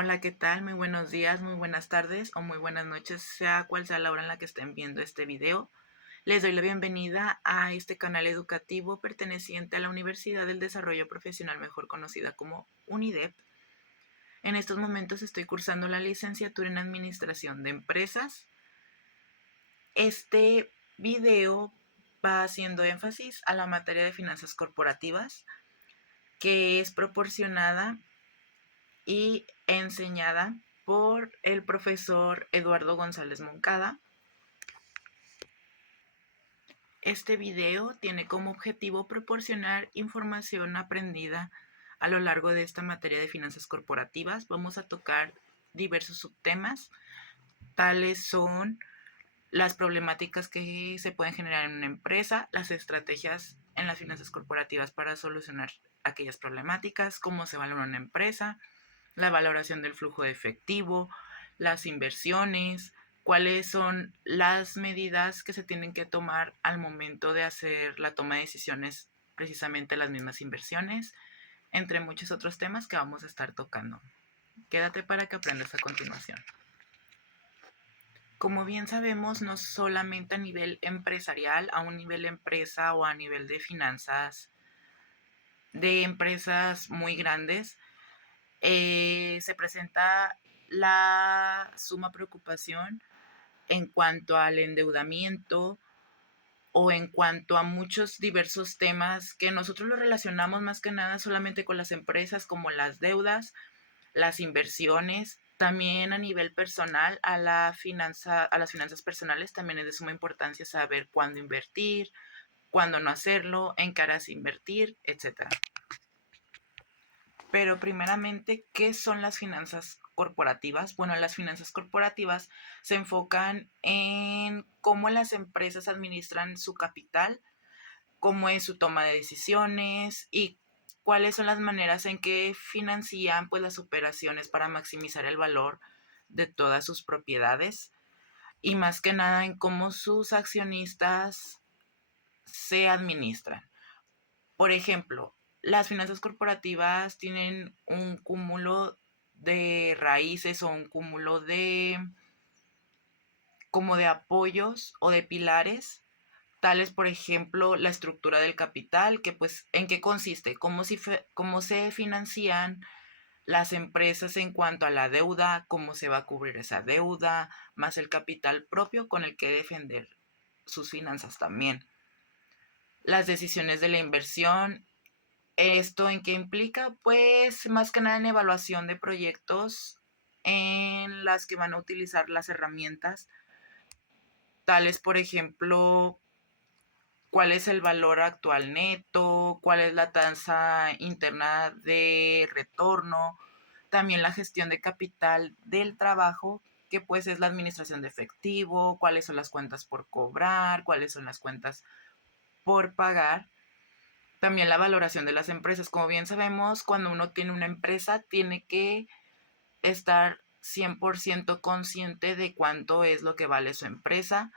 Hola, ¿qué tal? Muy buenos días, muy buenas tardes o muy buenas noches, sea cual sea la hora en la que estén viendo este video. Les doy la bienvenida a este canal educativo perteneciente a la Universidad del Desarrollo Profesional, mejor conocida como UNIDEP. En estos momentos estoy cursando la licenciatura en Administración de Empresas. Este video va haciendo énfasis a la materia de finanzas corporativas, que es proporcionada y enseñada por el profesor Eduardo González Moncada. Este video tiene como objetivo proporcionar información aprendida a lo largo de esta materia de finanzas corporativas. Vamos a tocar diversos subtemas, tales son las problemáticas que se pueden generar en una empresa, las estrategias en las finanzas corporativas para solucionar aquellas problemáticas, cómo se valora una empresa, la valoración del flujo de efectivo, las inversiones, cuáles son las medidas que se tienen que tomar al momento de hacer la toma de decisiones, precisamente las mismas inversiones, entre muchos otros temas que vamos a estar tocando. Quédate para que aprendas a continuación. Como bien sabemos, no solamente a nivel empresarial, a un nivel empresa o a nivel de finanzas de empresas muy grandes, se presenta la suma preocupación en cuanto al endeudamiento o en cuanto a muchos diversos temas que nosotros lo relacionamos más que nada solamente con las empresas, como las deudas, las inversiones. También a nivel personal, a las finanzas personales también es de suma importancia saber cuándo invertir, cuándo no hacerlo, en qué áreas invertir, etcétera. Pero primeramente, ¿qué son las finanzas corporativas? Bueno, las finanzas corporativas se enfocan en cómo las empresas administran su capital, cómo es su toma de decisiones y cuáles son las maneras en que financian pues las operaciones para maximizar el valor de todas sus propiedades y más que nada en cómo sus accionistas se administran. Por ejemplo, las finanzas corporativas tienen un cúmulo de raíces o un cúmulo de como de apoyos o de pilares, tales por ejemplo la estructura del capital, que pues en qué consiste, cómo se financian las empresas en cuanto a la deuda, cómo se va a cubrir esa deuda, más el capital propio con el que defender sus finanzas también. Las decisiones de la inversión. ¿Esto en qué implica? Pues más que nada en evaluación de proyectos en las que van a utilizar las herramientas, tales por ejemplo, cuál es el valor actual neto, cuál es la tasa interna de retorno, también la gestión de capital del trabajo, que pues es la administración de efectivo, cuáles son las cuentas por cobrar, cuáles son las cuentas por pagar. También la valoración de las empresas. Como bien sabemos, cuando uno tiene una empresa, tiene que estar 100% consciente de cuánto es lo que vale su empresa.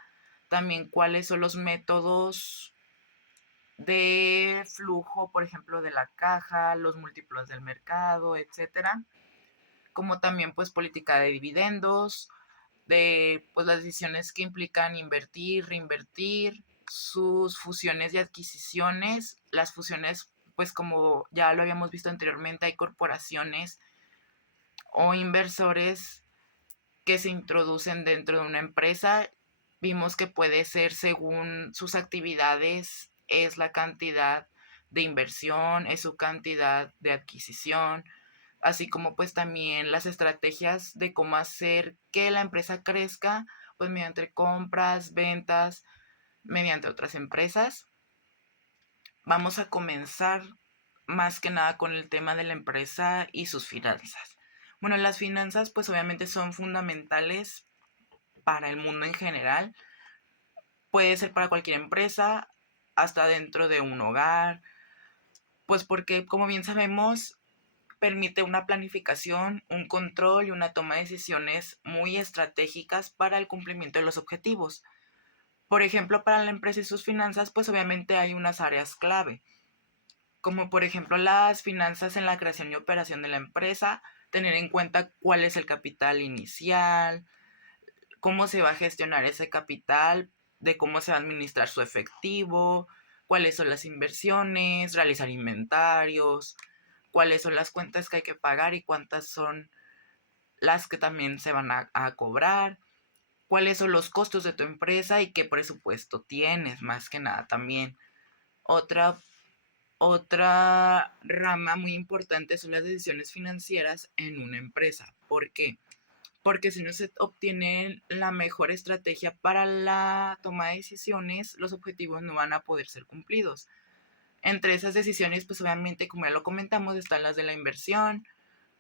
También cuáles son los métodos de flujo, por ejemplo, de la caja, los múltiplos del mercado, etcétera. Como también pues política de dividendos, de pues las decisiones que implican invertir, reinvertir, sus fusiones y adquisiciones. Las fusiones, pues como ya lo habíamos visto anteriormente, hay corporaciones o inversores que se introducen dentro de una empresa. Vimos que puede ser según sus actividades, es la cantidad de inversión, es su cantidad de adquisición, así como pues también las estrategias de cómo hacer que la empresa crezca, pues mediante compras, ventas, mediante otras empresas. Vamos a comenzar más que nada con el tema de la empresa y sus finanzas. Bueno, las finanzas pues obviamente son fundamentales para el mundo en general. Puede ser para cualquier empresa, hasta dentro de un hogar, pues porque como bien sabemos permite una planificación, un control y una toma de decisiones muy estratégicas para el cumplimiento de los objetivos. Por ejemplo, para la empresa y sus finanzas, pues obviamente hay unas áreas clave, como por ejemplo las finanzas en la creación y operación de la empresa, tener en cuenta cuál es el capital inicial, cómo se va a gestionar ese capital, de cómo se va a administrar su efectivo, cuáles son las inversiones, realizar inventarios, cuáles son las cuentas que hay que pagar y cuántas son las que también se van a cobrar, cuáles son los costos de tu empresa y qué presupuesto tienes, más que nada también. Otra, otra rama muy importante son las decisiones financieras en una empresa. ¿Por qué? Porque si no se obtiene la mejor estrategia para la toma de decisiones, los objetivos no van a poder ser cumplidos. Entre esas decisiones, pues obviamente, como ya lo comentamos, están las de la inversión,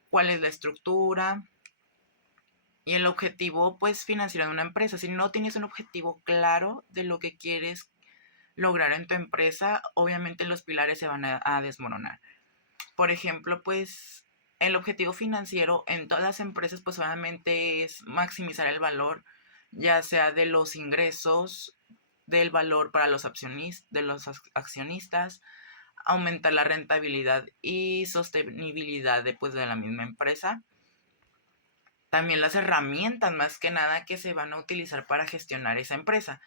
cuál es la estructura y el objetivo, pues, financiero de una empresa. Si no tienes un objetivo claro de lo que quieres lograr en tu empresa, obviamente los pilares se van a desmoronar. Por ejemplo, pues el objetivo financiero en todas las empresas pues obviamente es maximizar el valor, ya sea de los ingresos, del valor para los accionistas, aumentar la rentabilidad y sostenibilidad de la misma empresa. También las herramientas más que nada que se van a utilizar para gestionar esa empresa.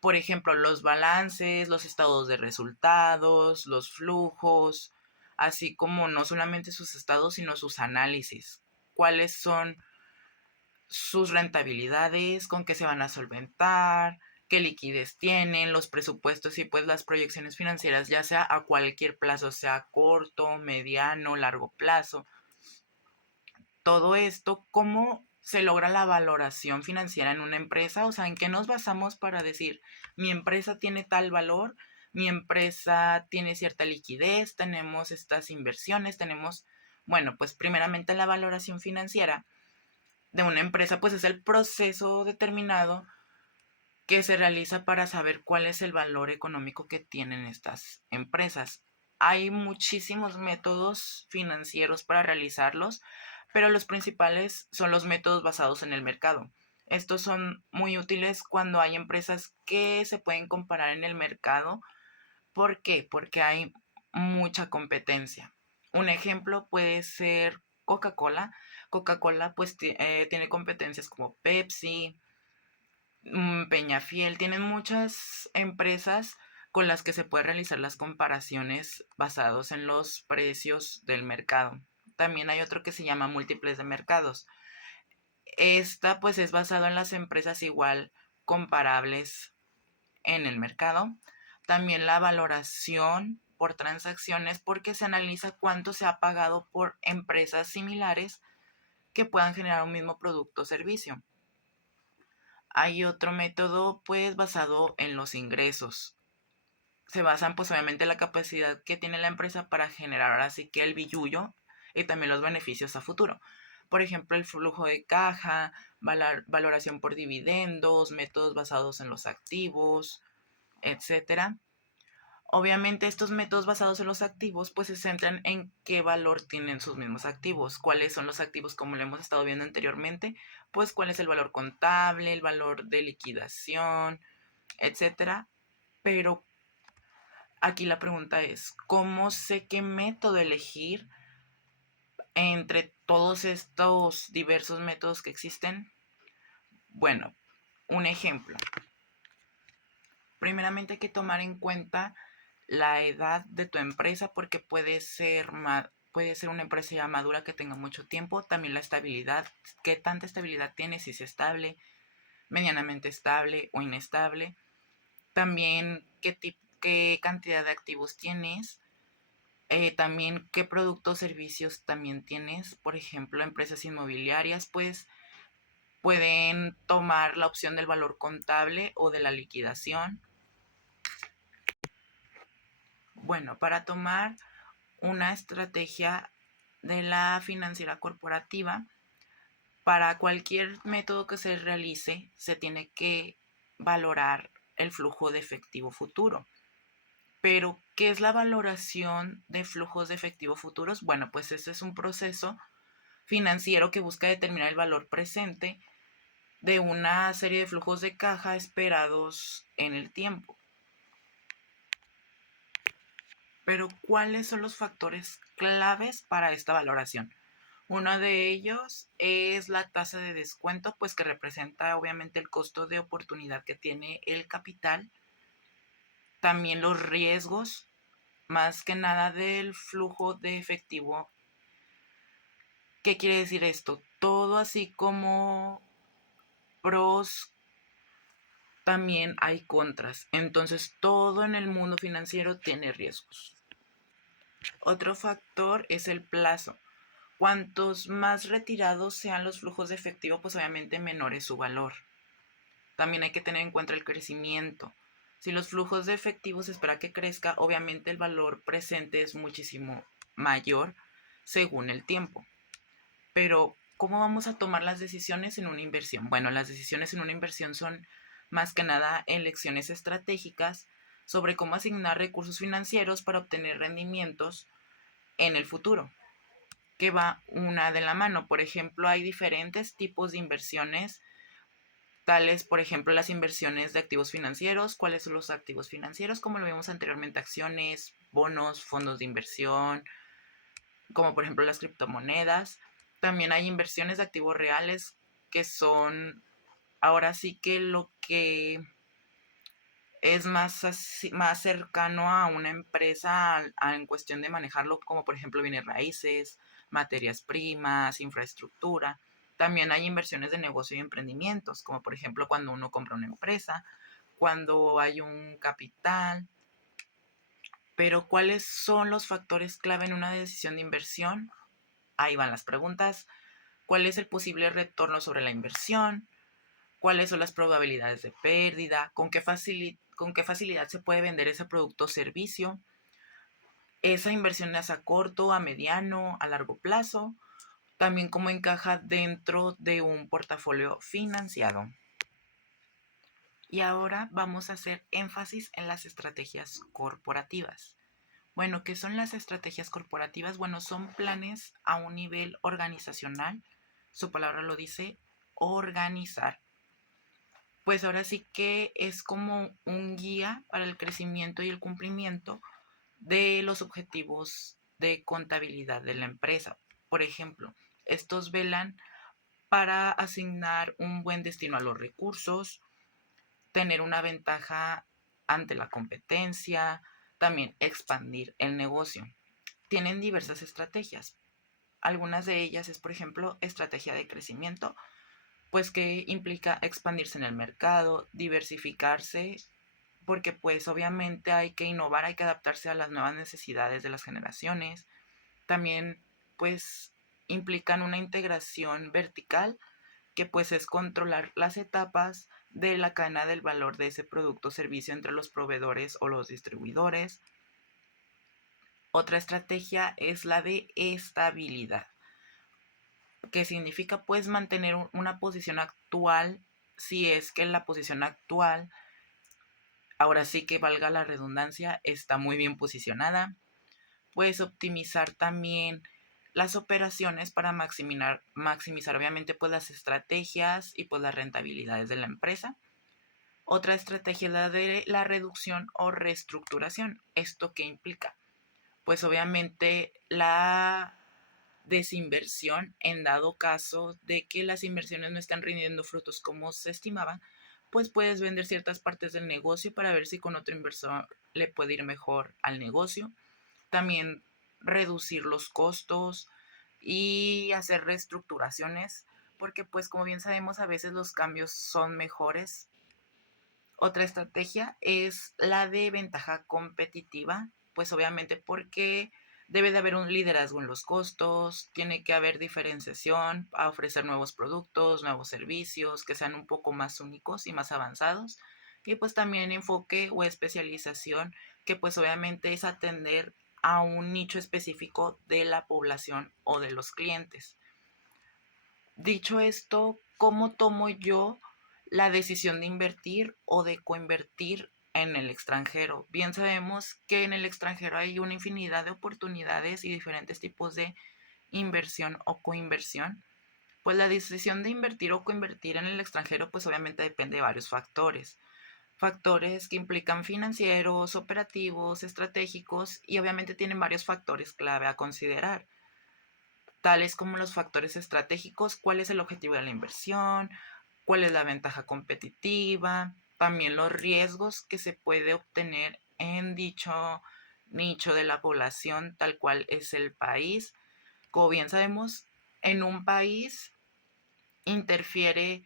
Por ejemplo, los balances, los estados de resultados, los flujos, así como no solamente sus estados, sino sus análisis. ¿Cuáles son sus rentabilidades? ¿Con qué se van a solventar? ¿Qué liquidez tienen? Los presupuestos y pues las proyecciones financieras, ya sea a cualquier plazo, sea corto, mediano, largo plazo. Todo esto, ¿cómo se logra la valoración financiera en una empresa? O sea, ¿en qué nos basamos para decir, mi empresa tiene tal valor, mi empresa tiene cierta liquidez, tenemos estas inversiones, tenemos, bueno, pues primeramente la valoración financiera de una empresa, pues es el proceso determinado que se realiza para saber cuál es el valor económico que tienen estas empresas. Hay muchísimos métodos financieros para realizarlos, pero los principales son los métodos basados en el mercado. Estos son muy útiles cuando hay empresas que se pueden comparar en el mercado. ¿Por qué? Porque hay mucha competencia. Un ejemplo puede ser Coca-Cola. Coca-Cola pues tiene competencias como Pepsi, Peñafiel, tienen muchas empresas con las que se puede realizar las comparaciones basados en los precios del mercado. También hay otro que se llama múltiples de mercados. Esta pues es basado en las empresas igual comparables en el mercado. También la valoración por transacciones porque se analiza cuánto se ha pagado por empresas similares que puedan generar un mismo producto o servicio. Hay otro método pues basado en los ingresos. Se basan pues obviamente en la capacidad que tiene la empresa para generar ahora sí que el billullo y también los beneficios a futuro. Por ejemplo, el flujo de caja, valoración por dividendos, métodos basados en los activos, etcétera. Obviamente estos métodos basados en los activos pues se centran en qué valor tienen sus mismos activos, cuáles son los activos como lo hemos estado viendo anteriormente, pues cuál es el valor contable, el valor de liquidación, etcétera. Pero aquí la pregunta es, ¿cómo sé qué método elegir entre todos estos diversos métodos que existen? Bueno, un ejemplo. Primeramente hay que tomar en cuenta la edad de tu empresa porque puede ser una empresa ya madura que tenga mucho tiempo. También la estabilidad, qué tanta estabilidad tiene, si es estable, medianamente estable o inestable. También qué cantidad de activos tienes. También qué productos o servicios también tienes. Por ejemplo, empresas inmobiliarias pues pueden tomar la opción del valor contable o de la liquidación. Bueno, para tomar una estrategia de la financiera corporativa, para cualquier método que se realice, se tiene que valorar el flujo de efectivo futuro. Pero, ¿qué es la valoración de flujos de efectivo futuros? Bueno, pues este es un proceso financiero que busca determinar el valor presente de una serie de flujos de caja esperados en el tiempo. Pero, ¿cuáles son los factores claves para esta valoración? Uno de ellos es la tasa de descuento, pues que representa obviamente el costo de oportunidad que tiene el capital. También los riesgos, más que nada del flujo de efectivo. ¿Qué quiere decir esto? Todo así como pros, también hay contras. Entonces todo en el mundo financiero tiene riesgos. Otro factor es el plazo. Cuantos más retirados sean los flujos de efectivo, pues obviamente menor es su valor. También hay que tener en cuenta el crecimiento. Si los flujos de efectivo se espera que crezca, obviamente el valor presente es muchísimo mayor según el tiempo. Pero, ¿cómo vamos a tomar las decisiones en una inversión? Bueno, las decisiones en una inversión son más que nada elecciones estratégicas sobre cómo asignar recursos financieros para obtener rendimientos en el futuro, que va una de la mano. Por ejemplo, hay diferentes tipos de inversiones, tales, por ejemplo, las inversiones de activos financieros. ¿Cuáles son los activos financieros? Como lo vimos anteriormente, acciones, bonos, fondos de inversión, como por ejemplo las criptomonedas. También hay inversiones de activos reales, que son ahora sí que lo que es más cercano a una empresa en cuestión de manejarlo, como por ejemplo bienes raíces, materias primas, infraestructura. También hay inversiones de negocio y emprendimientos, como por ejemplo cuando uno compra una empresa, cuando hay un capital. Pero ¿cuáles son los factores clave en una decisión de inversión? Ahí van las preguntas. ¿Cuál es el posible retorno sobre la inversión? ¿Cuáles son las probabilidades de pérdida? ¿Con qué facilidad se puede vender ese producto o servicio? ¿Esa inversión es a corto, a mediano, a largo plazo? También cómo encaja dentro de un portafolio financiado. Y ahora vamos a hacer énfasis en las estrategias corporativas. Bueno, ¿qué son las estrategias corporativas? Bueno, son planes a un nivel organizacional. Su palabra lo dice, organizar. Pues ahora sí que es como un guía para el crecimiento y el cumplimiento de los objetivos de contabilidad de la empresa. Por ejemplo, estos velan para asignar un buen destino a los recursos, tener una ventaja ante la competencia, también expandir el negocio. Tienen diversas estrategias. Algunas de ellas es, por ejemplo, estrategia de crecimiento, pues que implica expandirse en el mercado, diversificarse, porque pues obviamente hay que innovar, hay que adaptarse a las nuevas necesidades de las generaciones. También pues implican una integración vertical, que pues es controlar las etapas de la cadena del valor de ese producto o servicio entre los proveedores o los distribuidores. Otra estrategia es la de estabilidad, que significa pues mantener una posición actual, si es que la posición actual, ahora sí que valga la redundancia, está muy bien posicionada. Puedes optimizar también las operaciones para maximizar obviamente pues las estrategias y pues las rentabilidades de la empresa. Otra estrategia es la de la reducción o reestructuración. ¿Esto qué implica? Pues obviamente la desinversión en dado caso de que las inversiones no están rindiendo frutos como se estimaban, pues puedes vender ciertas partes del negocio para ver si con otro inversor le puede ir mejor al negocio. También reducir los costos y hacer reestructuraciones, porque pues como bien sabemos a veces los cambios son mejores. Otra estrategia es la de ventaja competitiva, pues obviamente porque debe de haber un liderazgo en los costos, tiene que haber diferenciación a ofrecer nuevos productos, nuevos servicios que sean un poco más únicos y más avanzados. Y pues también enfoque o especialización, que pues obviamente es atender a un nicho específico de la población o de los clientes. Dicho esto, ¿cómo tomo yo la decisión de invertir o de coinvertir en el extranjero? Bien sabemos que en el extranjero hay una infinidad de oportunidades y diferentes tipos de inversión o coinversión. Pues la decisión de invertir o coinvertir en el extranjero pues obviamente depende de varios factores. Factores que implican financieros, operativos, estratégicos y obviamente tienen varios factores clave a considerar. tales como los factores estratégicos, cuál es el objetivo de la inversión, cuál es la ventaja competitiva, también los riesgos que se puede obtener en dicho nicho de la población, tal cual es el país. Como bien sabemos, en un país interfiere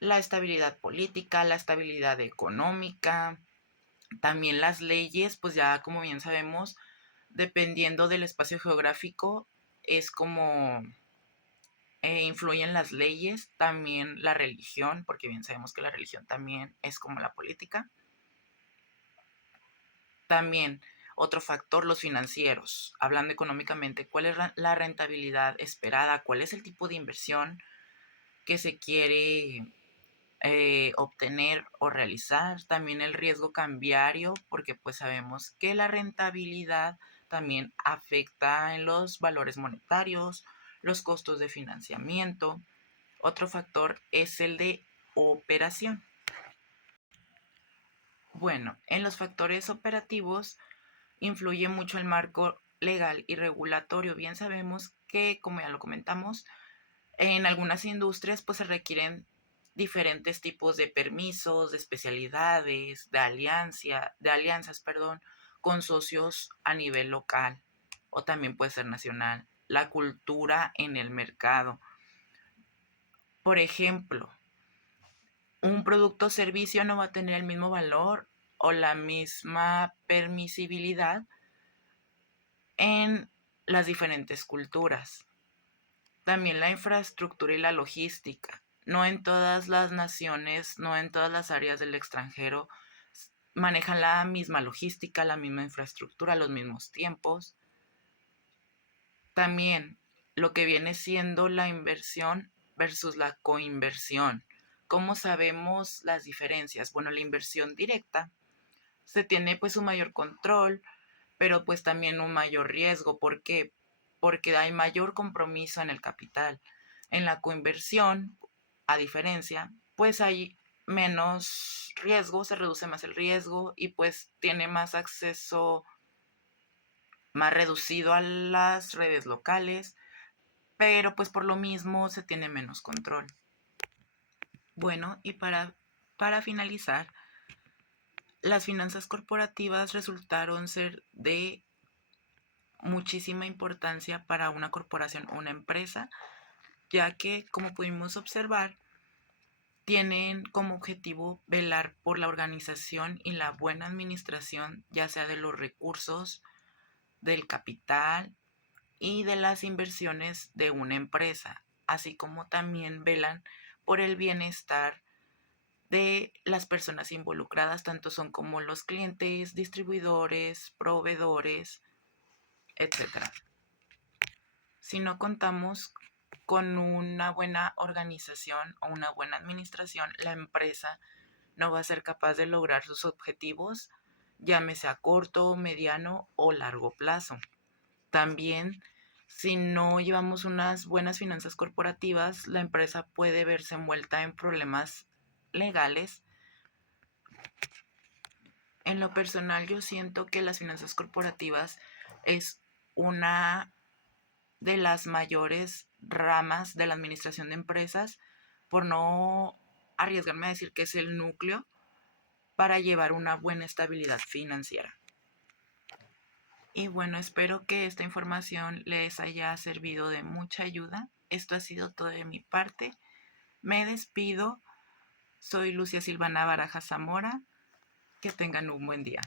la estabilidad política, la estabilidad económica, también las leyes, pues ya como bien sabemos, dependiendo del espacio geográfico, es como influyen las leyes, también la religión, porque bien sabemos que la religión también es como la política. También otro factor, los financieros, hablando económicamente, cuál es la rentabilidad esperada, cuál es el tipo de inversión que se quiere obtener o realizar, también el riesgo cambiario, porque pues sabemos que la rentabilidad también afecta en los valores monetarios, los costos de financiamiento. Otro factor es el de operación. Bueno, en los factores operativos influye mucho el marco legal y regulatorio. Bien sabemos que, como ya lo comentamos, en algunas industrias pues se requieren diferentes tipos de permisos, de especialidades, de alianzas, perdón, con socios a nivel local o también puede ser nacional. La cultura en el mercado. Por ejemplo, un producto o servicio no va a tener el mismo valor o la misma permisibilidad en las diferentes culturas. También la infraestructura y la logística. No en todas las naciones, no en todas las áreas del extranjero manejan la misma logística, la misma infraestructura, los mismos tiempos. También lo que viene siendo la inversión versus la coinversión. ¿Cómo sabemos las diferencias? Bueno, la inversión directa se tiene pues un mayor control, pero pues también un mayor riesgo. ¿Por qué? Porque hay mayor compromiso en el capital. En la coinversión, a diferencia, pues hay menos riesgo, se reduce más el riesgo y pues tiene más acceso más reducido a las redes locales, pero pues por lo mismo se tiene menos control. Bueno, y para finalizar, las finanzas corporativas resultaron ser de muchísima importancia para una corporación o una empresa, ya que, como pudimos observar, tienen como objetivo velar por la organización y la buena administración, ya sea de los recursos, del capital y de las inversiones de una empresa, así como también velan por el bienestar de las personas involucradas, tanto son como los clientes, distribuidores, proveedores, etcétera. Si no contamos con una buena organización o una buena administración, la empresa no va a ser capaz de lograr sus objetivos, llámese a corto, mediano o largo plazo. También, si no llevamos unas buenas finanzas corporativas, la empresa puede verse envuelta en problemas legales. En lo personal, yo siento que las finanzas corporativas es una de las mayores ramas de la administración de empresas, por no arriesgarme a decir que es el núcleo para llevar una buena estabilidad financiera. Y bueno, espero que esta información les haya servido de mucha ayuda. Esto ha sido todo de mi parte. Me despido. Soy Lucia Silvana Baraja Zamora. Que tengan un buen día.